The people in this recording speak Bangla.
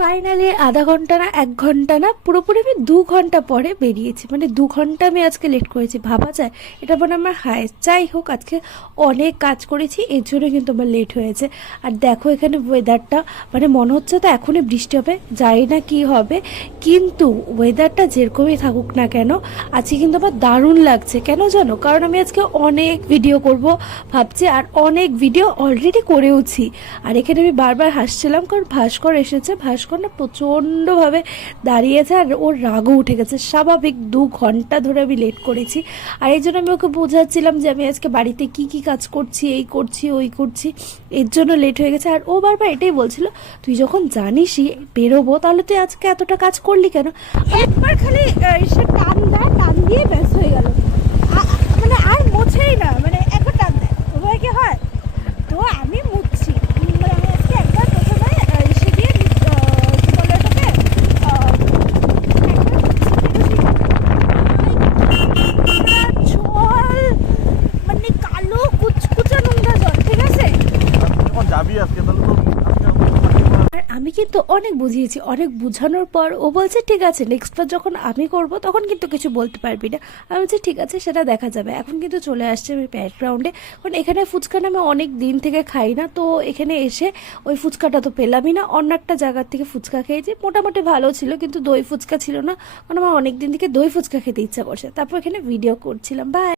ফাইনালি আধা ঘন্টা না 1 ঘন্টা না পুরোপুরি আমি 2 ঘন্টা পরে বেরিয়েছি, মানে 2 ঘন্টা আমি আজকে লেট করেছি। ভাবা যায়? এটা মানে আমার হায়েস্ট। যাই হোক, আজকে অনেক কাজ করেছি, এর জন্য কিন্তু আমার লেট হয়েছে। আর দেখো এখানে ওয়েদারটা, মানে মনে হচ্ছে তো এখনই বৃষ্টি হবে, জানি না কি হবে, কিন্তু ওয়েদারটা যেরকমই থাকুক না কেন আজকে কিন্তু আমার দারুণ লাগছে। কেন জানো? কারণ আমি আজকে অনেক ভিডিও করব ভাবছি, আর অনেক ভিডিও অলরেডি করেওছি। আর এখানে আমি বারবার হাসছিলাম, কারণ ভাস্কর এসেছে। ভাস্কর না প্রচণ্ডভাবে দাঁড়িয়েছে, আর ওর রাগও উঠে গেছে। স্বাভাবিক, 2 ঘন্টা ধরে আমি লেট করেছি। আর এই জন্য আমি ওকে বোঝাচ্ছিলাম যে আমি আজকে বাড়িতে কি কি কাজ করছি, এই করছি ওই করছি, এর জন্য লেট হয়ে গেছে। আর ও বারবার এটাই বলছিল, তুই যখন জানিসই বেরোবো তাহলে তুই আজকে এতটা কাজ করলি কেন? একবার খালি সে টান দেয়, টান দিয়ে ব্যাস হয়ে গেল, মানে আর মোছেই না, মানে একবার টান দেয়, ওভাবে কি হয়? তো আমি মুছছি, মানে আমি আজকে একবার প্রথমে এসে দিয়ে কি বলে ওটাকে, জল, মানে কালো কুচকুচে নোংরা জল, ঠিক আছে? যখন যাবি আজকে তাহলে তো আর আমি কিন্তু অনেক বুঝিয়েছি, অনেক বোঝানোর পর ও বলছে ঠিক আছে, নেক্সট বার যখন আমি করব তখন কিন্তু কিছু বলতে পারবি না। আমি বলছি ঠিক আছে, সেটা দেখা যাবে। এখন কিন্তু চলে আসছে আমি ব্যাকগ্রাউন্ডে, কারণ এখানে ফুচকা আমি অনেক দিন থেকে খাই না, তো এখানে এসে ওই ফুচকাটা তো পেলামই না। অন্য একটা জায়গার থেকে ফুচকা খেয়েছি, মোটামুটি ভালো ছিল, কিন্তু দই ফুচকা ছিল না, কারণ আমার অনেক দিন থেকে দই ফুচকা খেতে ইচ্ছা করছে। তারপর এখানে ভিডিও করছিলাম। বাই।